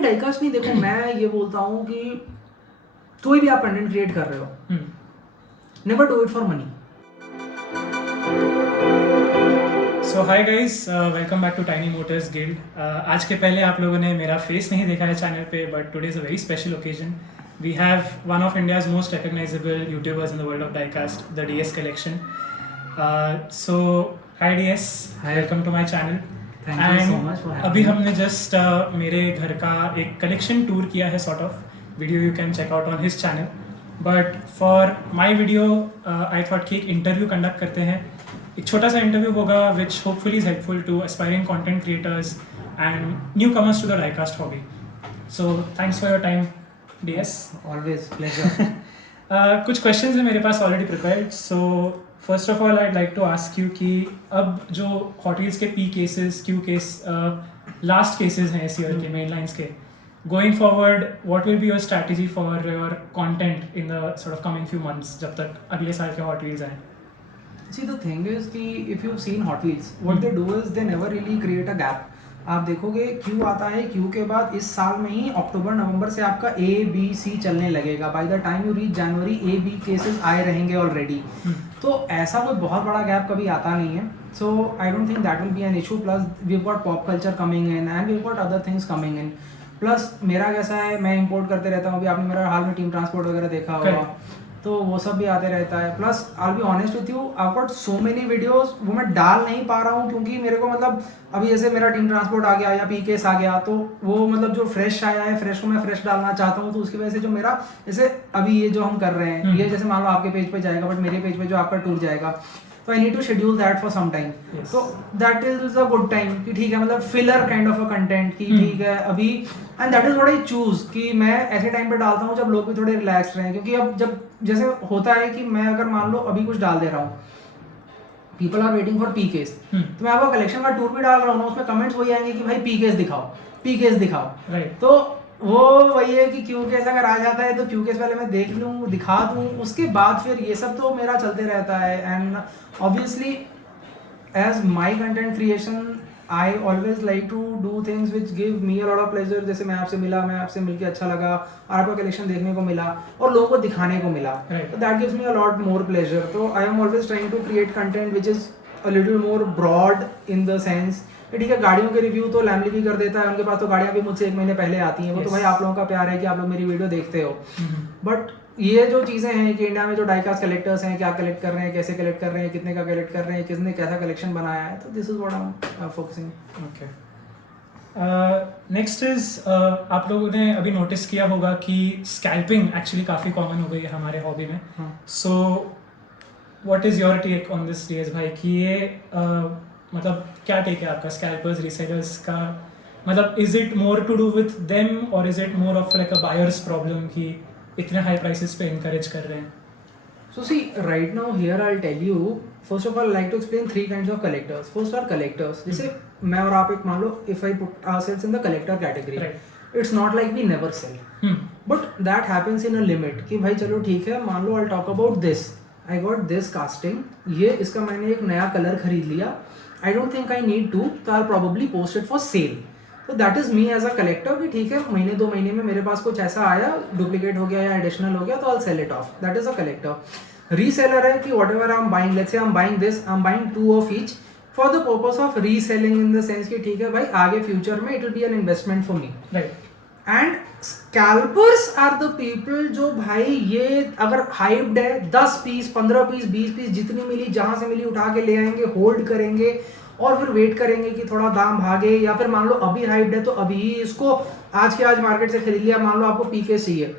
नहीं डाइकास्ट नहीं, देखो मैं ये बोलता हूँ कि कोई भी आप कंटेंट क्रिएट कर रहे हो, never do it for money. So hi guys, welcome back to Tiny Motors Guild. आज के पहले आप लोगों ने मेरा फेस नहीं देखा है चैनल पे, but today is a very special occasion. We have one of India's most recognisable YouTubers in the world of diecast, the DS collection. So hi DS, welcome to my channel. Thank you so much for having अभी me. हमने just मेरे घर का एक collection tour किया है, sort of video you can check out on his channel. But for my video I thought कि एक इंटरव्यू कंडक्ट करते हैं. एक छोटा सा इंटरव्यू होगा which hopefully is helpful to aspiring content creators and newcomers to the diecast hobby. So thanks for your time DS. Always pleasure. कुछ questions हैं मेरे पास already prepared. So first of all I'd like to ask you कि अब जो Hot Wheels के P cases, Q case, last cases हैं इस ईयर के मेन लाइन्स के, going forward what will be your strategy for your content in the sort of coming few months जब तक अगले साल के हॉट व्हील्स आए? See the thing is कि if you've seen Hot Wheels, what they do is they never really create a gap. आप देखोगे Q आता है, Q के बाद इस साल में ही अक्टूबर नवंबर से आपका A B C चलने लगेगा. By the time you reach January A B cases आए रहेंगे ऑलरेडी. तो ऐसा कोई बहुत बड़ा गैप कभी आता नहीं है. So I don't think that will be an issue. Plus we have got pop culture coming in and we have got other things coming in. Plus मेरा कैसा है, मैं इंपोर्ट करते रहता हूँ. अभी आपने मेरा हाल में टीम ट्रांसपोर्ट वगैरह देखा होगा, तो वो सब भी आते रहता है. Plus I be honest with you, I got so many videos, वो मैं डाल नहीं पा रहा हूँ क्योंकि मेरे को मतलब अभी जैसे मेरा टीम ट्रांसपोर्ट आ गया या P केस आ गया, तो वो मतलब जो फ्रेश आया है, फ्रेश को मैं फ्रेश डालना चाहता हूँ. तो उसकी वजह से जो मेरा जैसे अभी ये जो हम कर रहे हैं, ये जैसे मान लो आपके पेज पे जाएगा, बट मेरे पेज पे जो आपका टूर जाएगा, तो I need to schedule that for some time. तो that is a good time कि ठीक है, मतलब filler kind of a content की ठीक है अभी. And that is what I choose कि मैं ऐसे टाइम पे डालता हूँ जब लोग भी थोड़े रिलैक्स रहें. क्योंकि अब जब जैसे होता है कि मैं अगर मान लो अभी कुछ डाल दे रहा हूँ, people are waiting for P case, तो मैं आपका कलेक्शन का टूर भी डाल रहा हूँ ना, उसमें कमेंट्स वही आएंगे कि भाई P केस दिखाओ, P केस दिखाओ. राइट. तो वो वही है कि Q केस अगर आ जाता है तो Q केस पहले मैं देख लूँ, दिखा दूँ, उसके बाद फिर ये सब तो मेरा चलते रहता है. And obviously as my content creation I always like to do things which give me a lot of pleasure. जैसे मैं आपसे मिला, मैं आपसे मिलके अच्छा लगा, आपका कलेक्शन देखने को मिला और लोगों को दिखाने को मिला, तो that gives me a lot more pleasure. तो I am always trying to create content which is a little more broad in the sense. ठीक है, गाड़ियों के रिव्यू तो लैमली भी कर देता है, उनके पास तो गाड़ियाँ भी मुझसे 1 महीने पहले आती हैं. वो तो भाई आप लोगों का प्यार है कि आप लोग मेरी वीडियो देखते हो. बट ये जो चीज़ें हैं कि इंडिया में जो डाइकास्ट कलेक्टर्स हैं, क्या कलेक्ट कर रहे हैं, कैसे कलेक्ट कर रहे हैं, कितने का कलेक्ट कर रहे हैं, किसने कैसा कलेक्शन बनाया है, तो this is what I am focusing. Okay. Next is आप लोगों ने अभी नोटिस किया होगा कि स्कैल्पिंग एक्चुअली काफ़ी कॉमन हो गई है हमारे हॉबी में. So what is your take on this DS भाई कि ये मतलब क्या टेक है आपका स्कैल्पर्स रीसेलर्स का? मतलब is it more to do with them or is it more of like a buyer's problem कि इतने हाई प्राइसेस पे इनकरेज कर रहे हैं? So see, right now here I'll tell you, first of all I like to explain 3 kinds of collectors. First are collectors. जैसे मैं और आप एक मान लो, if I put ourselves in the collector category, it's not like we never sell, but that happens in a limit कि भाई चलो ठीक है, मान लो I'll talk about this. I got this casting, ये इसका मैंने एक नया कलर खरीद लिया, I don't think I need to, तो I'll probably post it for sale. तो that is me as a collector कि ठीक है, महीने 2 महीने में मेरे पास कुछ ऐसा आया, डुप्लीकेट हो गया या एडिशनल हो गया, तो I will sell it off. That is a collector. Reseller है कि whatever I am buying, let's say I am buying this, I am buying 2 of each for the purpose of reselling in the sense कि ठीक है भाई आगे future में it will be an investment for me. Right. And scalpers are the people जो भाई ये अगर हाइप्ड है, 10 पीस 15 पीस 20 पीस जितनी मिली, जहां से मिली उठा के ले आएंगे, होल्ड करेंगे और फिर वेट करेंगे कि थोड़ा दाम भागे, या फिर मान लो अभी हाइप्ड है तो अभी ही इसको आज के आज मार्केट से खरीद लिया. मान लो आपको P केस चाहिए,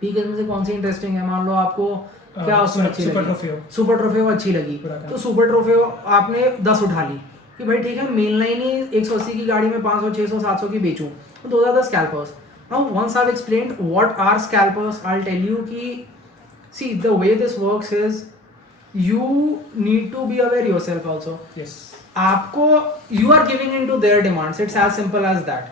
P केस में से कौन सी इंटरेस्टिंग है, मान लो आपको क्या उसमें अच्छी लगी, सुपर ट्रोफियो अच्छी लगी, तो सुपर ट्रोफियो आपने 10 उठा ली कि भाई ठीक है, मेन लाइन ही 180 की गाड़ी में 500 600 700 की बेचूं, तो those are the scalpers. Now once I have explained what are scalpers, I will tell you कि see the way this works is you need to be aware yourself also. Yes. आपको you are giving into their demands, it's as simple as that.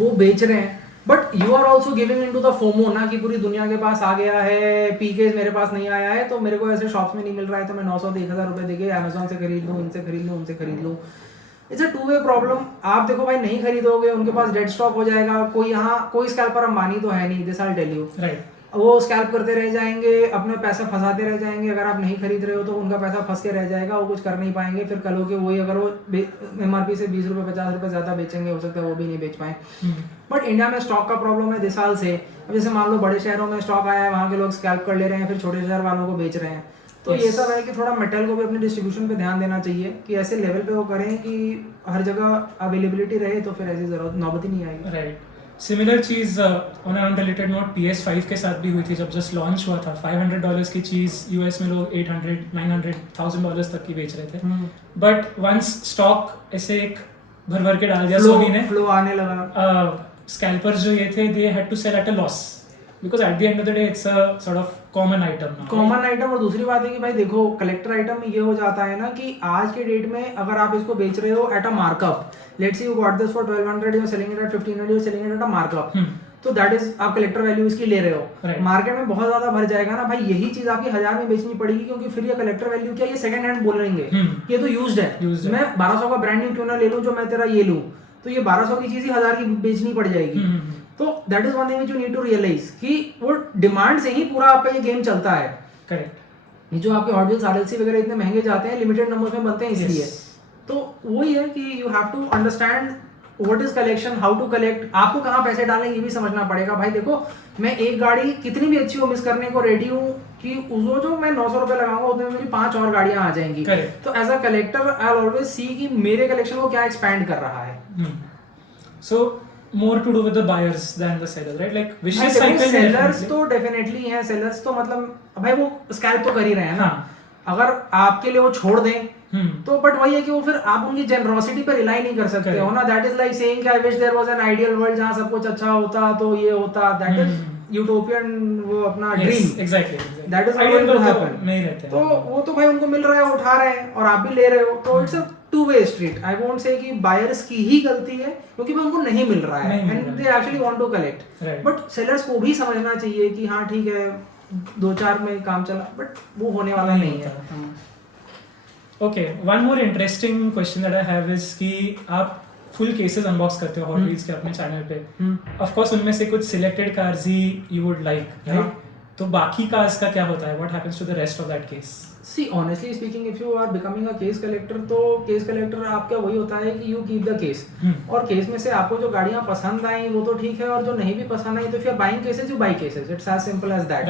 वो बेच रहे हैं, but you are also giving into the FOMO ना कि पूरी दुनिया के पास आ गया है, P केस मेरे पास नहीं आया है, तो मेरे को ऐसे शॉप्स में नहीं मिल रहा है, तो मैं 900 1000 रुपये देके अमेजोन से खरीद लूँ, इनसे खरीद लूँ, उनसे खरीद लूँ. It's a two way problem. आप देखो भाई नहीं खरीदोगे, उनके पास डेड स्टॉक हो जाएगा। कोई यहाँ कोई स्कैल्पर अंबानी तो है नहीं, this I tell you. Right, वो स्कैल्प करते रह जाएंगे, अपने पैसा फंसाते रह जाएंगे। अगर आप नहीं खरीद रहे हो तो उनका पैसा फंस के रह जाएगा, वो कुछ कर नहीं पाएंगे। फिर कल होके वही, अगर वो MRP से 20 रुपये 50 रुपये ज़्यादा बेचेंगे, हो सकता है वो भी नहीं बेच पाए। बट इंडिया में स्टॉक का प्रॉब्लम है 2 साल से। अब जैसे मान लो बड़े शहरों में स्टॉक आया है, वहाँ के लोग स्कैल्प कर ले रहे हैं, फिर छोटे शहर वालों को बेच रहे हैं। तो ये सब है कि थोड़ा मेटल को भी अपने डिस्ट्रीब्यूशन पे ध्यान देना चाहिए कि ऐसे लेवल पे वो करें कि हर जगह अवेलेबिलिटी रहे, तो फिर ऐसी जरूरत नौबत ही नहीं आएगी। Right. Similar cheese on an unrelated note PS5 के साथ भी हुई थी। जब जस्ट लॉन्च हुआ था, $500 की चीज़ US में लोग $800, $900, $1000 तक की बेच रहे थे। बट वंस स्टॉक ऐसे एक भर भर के डाल दिया सोनी ने, फ्लो आने लगा। स्कैल्पर्स जो ये थे, they had to sell at a loss because at the end of the day it's a sort of common item now. Common item. और दूसरी बात है कि भाई देखो, कलेक्टर आइटम में ये हो जाता है ना कि आज के डेट में अगर आप इसको बेच रहे हो at a markup, let's say you got this for 1200, you are selling it at 1500, you are selling it at a markup, तो दैट इज आप कलेक्टर वैल्यू इसकी ले रहे हो। मार्केट में बहुत ज्यादा भर जाएगा ना भाई, यही चीज आपकी 1000 में बेचनी पड़ेगी, क्योंकि फिर ये कलेक्टर वैल्यू क्या, ये सेकंड हैंड बोल रहेंगे, ये तो यूज्ड है। मैं 1200 का ब्रांड न्यू क्यों ना ले लूं, जो मैं तेरा ये लूं, तो ये 1200 की चीज ही 1000 की बेचनी पड़ जाएगी। तो that is one thing which you need to realise कि वो डिमांड से ही पूरा आपका ये गेम चलता है। करेक्ट। ये जो आपके हॉट व्हील्स RLC वगैरह इतने महंगे जाते हैं, लिमिटेड नंबर्स में बनते हैं इसलिए। तो वही है कि you have to understand what is collection, how to collect, आपको कहाँ पैसे डालें ये भी समझना पड़ेगा। भाई देखो, मैं एक गाड़ी कितनी भी अच्छी हो मिस करने को रेडी हूँ कि वो जो मैं 900 रुपये लगाऊंगा उसमें मेरी 5 और गाड़ियां आ जाएंगी। तो as a collector I always see कि मेरे कलेक्शन को क्या एक्सपैंड कर रहा है। सो more to do with the buyers than the sellers, right? Like vicious cycle। sellers तो definitely हैं, sellers तो मतलब भाई वो scalp तो कर ही रहे हैं ना। अगर आपके लिए वो छोड़ दें तो बट वही है कि वो फिर आप उनकी जेनरोसिटी पर रिलाई नहीं कर सकते हो ना। दैट इज लाइक सेइंग कि I wish there was an ideal world जहां सब कुछ अच्छा होता तो ये होता, दैट इज यूटोपियन, वो अपना dream. Exactly, that is going to happen. नहीं रहते तो वो तो भाई उनको मिल रहा है, उठा रहे हैं और आप भी ले रहे हो, तो it's a two way street. I won't say कि बायर्स की ही गलती है क्योंकि भाई उनको नहीं मिल रहा है and they actually want to collect. But sellers को भी समझना चाहिए कि हाँ ठीक है 2-4 में काम चला, बट वो होने वाला नहीं है। Okay, one more interesting question that I have is कि आप फुल केसेस अनबॉक्स करते हो हॉट व्हील्स के अपने चैनल पे। ऑफ कोर्स उनमें से कुछ सिलेक्टेड कार्स ही यू वुड लाइक, राइट? तो बाकी कार्स का क्या होता है? What happens to the rest of that case? See, honestly speaking, if you are becoming a case collector, तो केस कलेक्टर आपका वही होता है कि यू कीप द केस, और केस में से आपको जो गाड़ियां पसंद आई वो तो ठीक है, और जो नहीं भी पसंद आई तो फिर buying cases, you buy cases, it's as simple as that.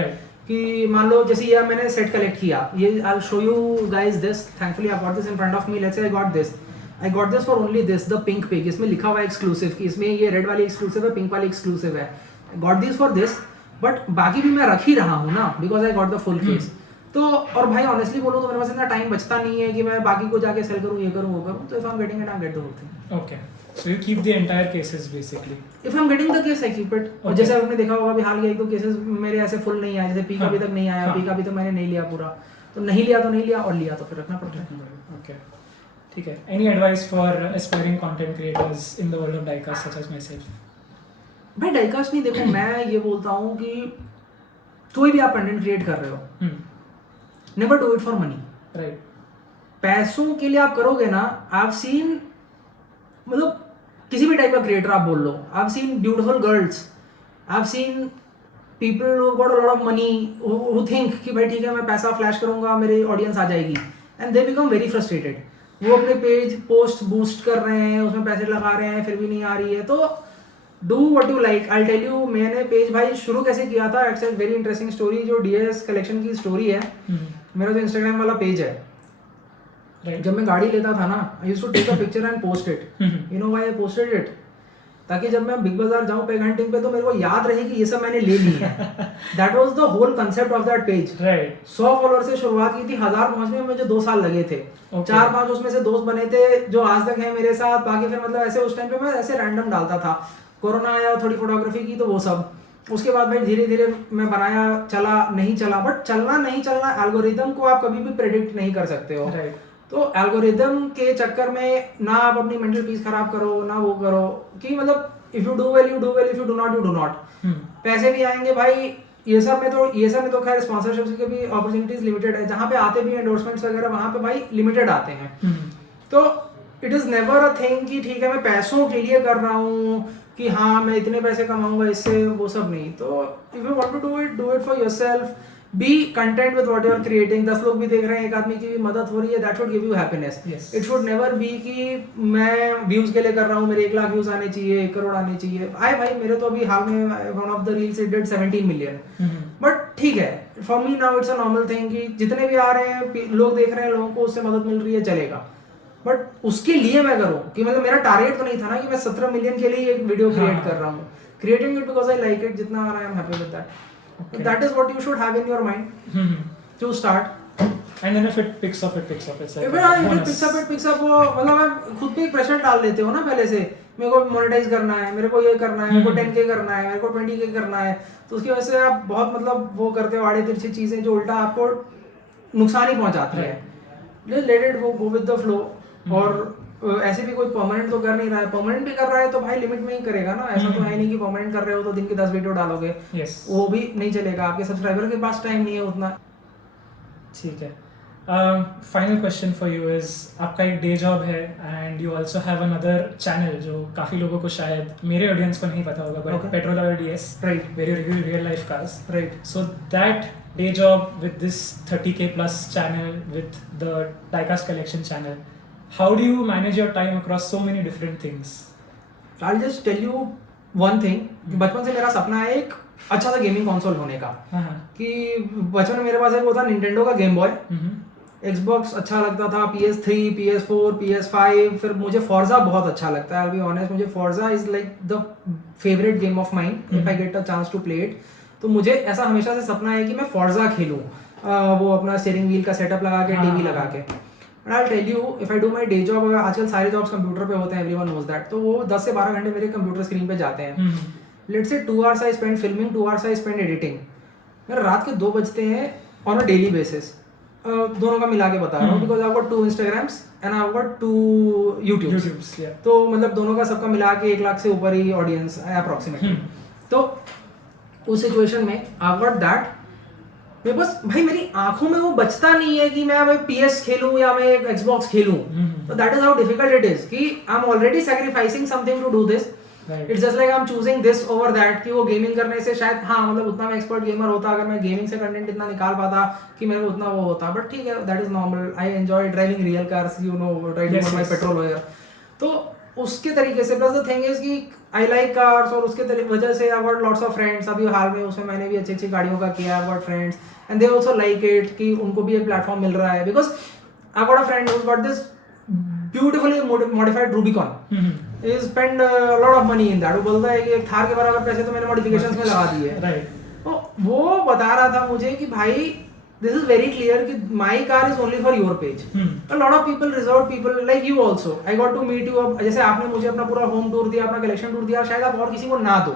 कि मान लो जैसे ये मैंने सेट कलेक्ट किया, ये I will show you guys this, thankfully I got this in front of me. Let's say I got this for only this, the pink pig, इसमें लिखा हुआ है एक्सक्लूसिव कि इसमें ये रेड वाली एक्सक्लूसिव है, पिंक वाली एक्सक्लूसिव है। I got this for this, but बाकी भी मैं रख ही रहा हूँ ना, because I got the full case. तो और भाई ऑनेस्टली बोलूं तो मेरे पास इतना टाइम बचता नहीं है कि मैं बाकी को जाके सेल करूं, ये करूं, वो करूं। तो if I am getting it, I get the whole thing. Okay, so you keep the entire cases basically. If I am getting the case, I keep it. और जैसे आपने देखा होगा अभी हाल के 1-2 केसेस मेरे ऐसे फुल नहीं आए, जैसे पी का अभी तक नहीं आया, पी का अभी तक मैंने नहीं लिया पूरा, तो नहीं लिया तो नहीं लिया, और लिया तो फिर रखना पड़ता है। ओके, ठीक है। Any advice for aspiring content creators in the world of diecast such as myself? भाई डाइकास्ट नहीं, देखो मैं ये बोलता हूँ कि कोई भी आप कंटेंट क्रिएट कर रहे हो, never do it for money, right? पैसों के लिए आप करोगे ना, आप सीन मतलब किसी भी टाइप का क्रिएटर आप बोल लो, आप सीन ब्यूटीफुल गर्ल्स, आप seen people who got a lot of money who think कि भाई ठीक है मैं पैसा फ्लैश करूंगा मेरी ऑडियंस आ जाएगी, and they become very frustrated. वो अपने पेज पोस्ट बूस्ट कर रहे हैं, उसमें पैसे लगा रहे हैं, फिर भी नहीं आ रही है। तो do what you like. I tell you, मैंने पेज भाई शुरू कैसे किया था, it's a very interesting story. जो DS कलेक्शन की स्टोरी है, मेरा जो इंस्टाग्राम वाला पेज है, जब मैं गाड़ी लेता था ना, I used to take a picture and post it. You know why I posted it? ताकि जब मैं बिग बाजार जाऊं पेग हंटिंग पे तो मेरे को याद रहे कि ये सब मैंने ले ली है। That was the whole concept of that page. Right. 100 follower से शुरुआत की थी, 1000 पहुंचने में मुझे 2 साल लगे थे। 4-5 उसमें से दोस्त बने थे जो आज तक हैं मेरे साथ। बाकी फिर मतलब ऐसे उस टाइम पे मैं ऐसे रैंडम डालता था। कोरोना आया, थोड़ी फोटोग्राफी की, तो वो सब। उसके बाद भाई धीरे धीरे मैं बनाया, चला नहीं चला, बट चलना नहीं चलना एल्गोरिदम को आप कभी भी प्रेडिक्ट नहीं कर सकते हो। तो एल्गोरिदम के चक्कर में ना आप अपनी मेंटल पीस खराब करो, ना वो करो कि मतलब if you do well you do well, if you do not you do not. पैसे भी आएंगे भाई, ये सब में तो खैर स्पॉन्सरशिप के भी अपॉर्चुनिटीज लिमिटेड है। जहाँ पे आते भी एंडोर्समेंट्स वगैरह, वहाँ पे भाई लिमिटेड आते हैं। तो it is never a thing कि ठीक है मैं पैसों के लिए कर रहा हूँ कि हाँ मैं इतने पैसे कमाऊंगा इससे, वो सब नहीं। तो if you want to do it for yourself, be content with what you are creating. 10 लोग भी देख रहे हैं, एक आदमी की भी मदद हो रही है, that should give you happiness. It should never be कि मैं व्यूज के लिए कर रहा हूँ, मेरे 1 लाख व्यूज आने चाहिए, 1 करोड़ आने चाहिए। आए भाई, मेरे तो अभी हाल में one of the reels it did 17 million. But ठीक है, for me now it's a normal thing कि जितने भी आ रहे हैं, लोग देख रहे हैं, लोगों को उससे मदद मिल रही है, चलेगा। बट उसके लिए मैं करूँ कि मतलब मेरा टारगेट तो नहीं था ना कि मैं 17 मिलियन के लिए एक वीडियो क्रिएट कर रहा हूँ। Creating it because I like it, जितना आ रहा है I am happy with that. That is what you should have in your mind to start. And then if it picks up, it's like if it picks up, वो मतलब मैं खुद पे एक pressure डाल देते हो ना पहले से, मेरे को मोनेटाइज करना है, मेरे को ये करना है, मेरे को 10K करना है, मेरे को 20K करना है। तो उसकी वजह से आप बहुत मतलब वो करते हो आड़े तिरछी चीज़ें जो उल्टा आपको नुकसान ही पहुंचाती है। Let it go with the flow. और ऐसे भी कोई परमानेंट तो कर नहीं रहा है, परमानेंट भी कर रहा है तो भाई लिमिट में ही करेगा ना। ऐसा तो है नहीं कि परमानेंट कर रहे हो तो दिन के 10 वीडियो डालोगे, वो भी नहीं चलेगा, आपके सब्सक्राइबर के पास टाइम नहीं है उतना। ठीक है। Final question for you is, आपका एक डे जॉब है and you also have another channel जो काफ़ी लोगों को शायद मेरे ऑडियंस को नहीं पता होगा, but petrol lover DS, right, where you review real life cars, right. So that day job with this 30K plus channel with the diecast collection channel, how do you manage your time across so many different things? I'll just tell you one thing, बचपन से मेरा सपना है एक अच्छा सा gaming console होने का। कि बचपन में मेरे पास एक वो था निंटेंडो का गेम बॉय, Xbox अच्छा लगता था, PS3, PS4, PS5, फिर मुझे Forza बहुत अच्छा लगता है। I'll be honest, मुझे Forza is like the favorite game of mine if I get a chance to play it। तो मुझे ऐसा हमेशा से सपना है कि मैं Forza खेलूँ, वो अपना स्टीयरिंग व्हील का सेटअप लगा के, टीवी लगा के। And I'll tell you, if I do my day job, आजकल सारे जॉब्स कंप्यूटर पे होते हैं, everyone knows that, तो वो 10 से 12 घंटे मेरे कंप्यूटर स्क्रीन पे जाते हैं। Let's say 2 hours I spend filming, 2 hours I spend editing। मेरे रात के 2 बजते हैं on a daily basis। दोनों का मिला के बता रहा हूँ, because I've got 2 Instagrams and I've got 2 YouTubes, yeah। तो मतलब दोनों का सबका मिला के 1 लाख से ऊपर ही ऑडियंस approximately। तो उस सिचुएशन में I've got that। मैं बस भाई मेरी आंखों में वो बचता नहीं है कि मैं भाई PS खेलूं या मैं Xbox खेलूं। तो that is how difficult it is कि I am already sacrificing something to do this. It's just like I am choosing this over that कि वो गेमिंग करने से शायद हाँ मतलब उतना मैं एक्सपर्ट गेमर होता अगर मैं गेमिंग से कंटेंट इतना निकाल पाता कि मेरे को उतना वो होता। बट ठीक है, that is normal. I enjoy driving real cars, you know, driving for my petrol lawyer. तो उसके तरीके से प्लस द थिंग इज कि आई लाइक कार्स और उसके वजह से I got lots of friends. अभी हाल में उसमें मैंने भी अच्छी अच्छी गाड़ियों का किया, I got friends and they also like it कि उनको भी एक प्लेटफॉर्म मिल रहा है। Because I got a friend who got this beautifully modified Rubicon, he spend lot of money in that. वो बोलता है कि एक थार के बराबर पैसे तो मैंने मॉडिफिकेशंस में लगा दिए। राइट। तो वो बता रहा था मुझे कि भाई this is very clear कि my car is only for your page। A lot of people, reserved people like you also, I got to meet you। अब जैसे आपने मुझे अपना पूरा होम टूर दिया, अपना कलेक्शन टूर दिया, शायद आप और किसी को ना दो,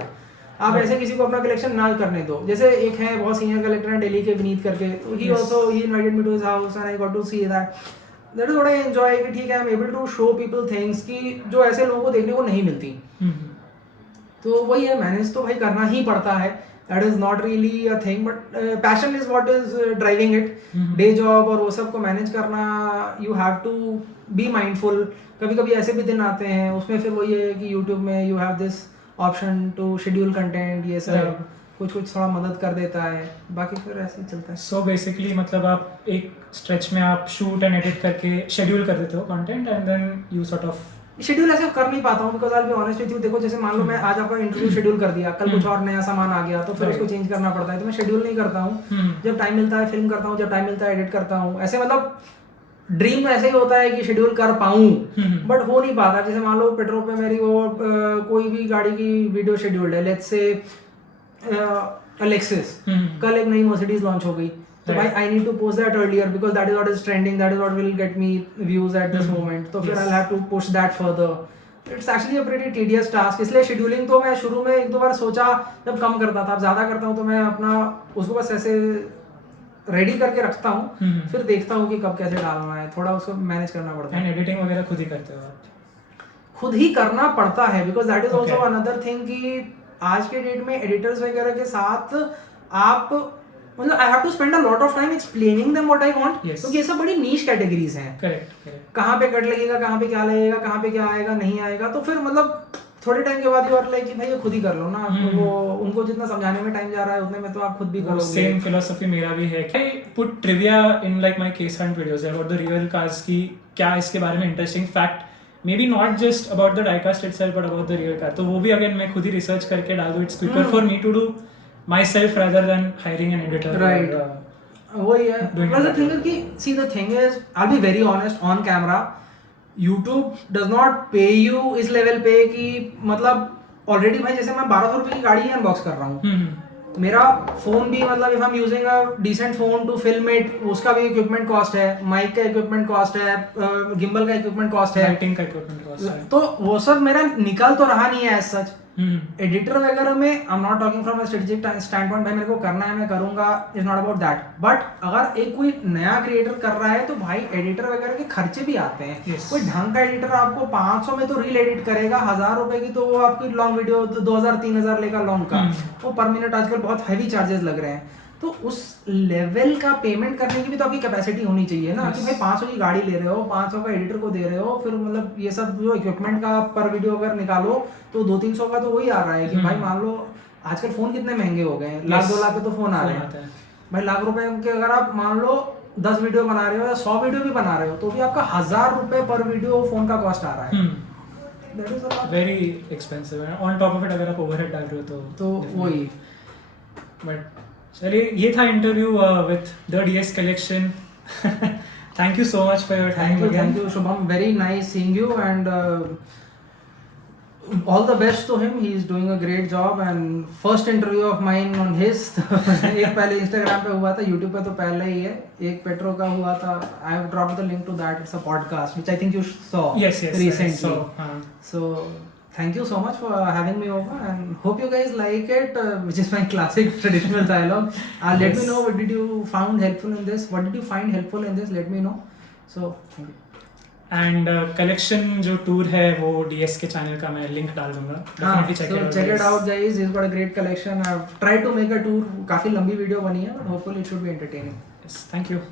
आप ऐसे किसी को अपना कलेक्शन ना करने दो। जैसे एक है बहुत सीनियर कलेक्टर है दिल्ली के, विनीत करके, तो he also he invited me to his house and I got to see that। That is what I enjoy कि ठीक है, I'm able to show people things कि जो ऐसे लोगों को देखने को नहीं मिलती। तो वही है, मैनेज तो भाई करना ही पड़ता है। That is not really a thing, but passion is what is driving it। Day job और वो सब को मैनेज करना, you have to be mindful। कभी कभी ऐसे भी दिन आते हैं उसमें फिर वही है कि YouTube में you have this option to schedule content, ये सब कुछ थोड़ा मदद कर देता है, बाकी फिर ऐसे ही चलता है। So basically मतलब आप एक स्ट्रेच में आप शूट एंड एडिट करके शेड्यूल कर देते हो content and then you sort of schedule ऐसे कर नहीं पाता हूँ because I will be honest with you. देखो जैसे मान लो मैं आज आपका इंटरव्यू शेड्यूल कर दिया, कल कुछ और नया सामान आ गया तो फिर उसको चेंज करना पड़ता है, तो मैं शेड्यूल नहीं करता हूँ। जब टाइम मिलता है फिल्म करता हूँ, जब टाइम मिलता है एडिट करता हूँ। ऐसे मतलब ड्रीम ऐसे ही होता है कि शेड्यूल कर पाऊँ, बट हो नहीं पाता। जैसे मान लो पेट्रोल पे मेरी वो कोई भी गाड़ी की वीडियो शेड्यूल्ड है, लेट्स से Lexus, कल एक नई मर्सिडीज लॉन्च हो गई, तो भाई I need to post that earlier because that is what is trending, that is what will get me views at this moment. तो फिर I have to push that further. It's actually a pretty tedious task. इसलिए scheduling तो मैं शुरू में 1-2 बार सोचा, जब कम करता था, अब ज्यादा करता हूँ तो मैं अपना उसको बस ऐसे रेडी करके रखता हूँ, फिर देखता हूँ कि कब कैसे डालना है, थोड़ा उसको मैनेज करना पड़ता है। एंड एडिटिंग वगैरह खुद ही करते हो आप? खुद ही करना पड़ता है because that is also another thing कि आज के डेट में एडिटर्स वगैरह के साथ आप मतलब I have to spend a lot of time explaining them what I want, Yes. क्योंकि ये सब बड़ी नीश कैटेगरीज हैं. करेक्ट कहाँ पे कट लगेगा, कहाँ पे क्या लगेगा, कहाँ पे क्या आएगा नहीं आएगा, तो फिर मतलब थोड़े टाइम के बाद यू आर लाइक कि भाई ये खुद ही कर लो ना. वो उनको जितना समझाने में टाइम जा रहा है उतने में तो आप खुद भी करोगे. सेम फिलोसफी मेरा भी है कि put trivia in like my case Hunt videos about the real cars की क्या इसके बारे में interesting fact, may be not just about the diecast itself but about the real car, तो वो भी अगेन मैं खुद ही रिसर्च करके डाल दूं. It's quicker for me to do myself rather than hiring an editor. Right. वही है. प्लस द थिंग इज कि see the thing is I will be very honest on camera, YouTube does not pay you इस level पे कि मतलब already भाई जैसे मैं 1200 रुपये की गाड़ी अनबॉक्स कर रहा हूँ, मेरा फोन भी मतलब if I am using a decent phone to film it, उसका भी इक्विपमेंट कॉस्ट है, माइक का इक्विपमेंट कॉस्ट है, गिम्बल का इक्विपमेंट कॉस्ट है, लाइटिंग का इक्विपमेंट कॉस्ट है, तो वो सब मेरा निकल तो रहा नहीं है एज सच. एडिटर वगैरह में I am not talking from a strategic stand point, भाई मेरे को करना है मैं करूंगा, is not about that. But अगर एक कोई नया क्रिएटर कर रहा है तो भाई एडिटर वगैरह के खर्चे भी आते हैं. Yes. कोई ढंग का एडिटर आपको 500 में तो रील एडिट करेगा, 1000 रुपए की तो वो आपकी लॉन्ग वीडियो 2000-3000 लेगा लॉन्ग का, वो पर मिनट आजकल बहुत हैवी चार्जेस लग रहे हैं. तो उस लेवल का पेमेंट करने की भी तो आपकी कैपेसिटी होनी चाहिए ना. कि भाई 500 की गाड़ी ले रहे हो, 500 का एडिटर को दे रहे हो, फिर मतलब ये सब जो इक्विपमेंट का पर वीडियो अगर निकालो तो 200-300 का तो वही आ रहा है. कि भाई मान लो आजकल फोन कितने महंगे हो गए हैं, लाख 2 लाख के तो फोन आ रहे हैं भाई. लाख रुपए के अगर आप मान लो 10 वीडियो बना रहे हो या 100 वीडियो भी बना रहे हो तो भी आपका 1000 रुपए पर वीडियो फोन का कॉस्ट आ रहा है. That is a very expensive. On top of it अगर आप ओवरहेड डाल रहे हो तो वही. बट चलिए ये था interview with the DS collection. Thank you so much for your time. Thank you Shubham, very nice seeing you and all the best to him. He is doing a great job and first interview of mine on his. एक पहले Instagram पे हुआ था, YouTube पे तो पहले ही है, एक पेट्रो का हुआ था. I have dropped the link to that. It's a podcast which I think you saw recently. So thank you so much for having me over and hope you guys like it, which is my classic traditional dialogue. Let me know what did you found helpful in this, what did you find helpful in this, let me know. So thank you. And collection जो tour है वो DS के channel का मैं link डाल दूंगा. Definitely check it out guys. He's got a great collection. I've tried to make a tour, काफी लंबी वीडियो बनी है but hopefully it should be entertaining. Yes, thank you.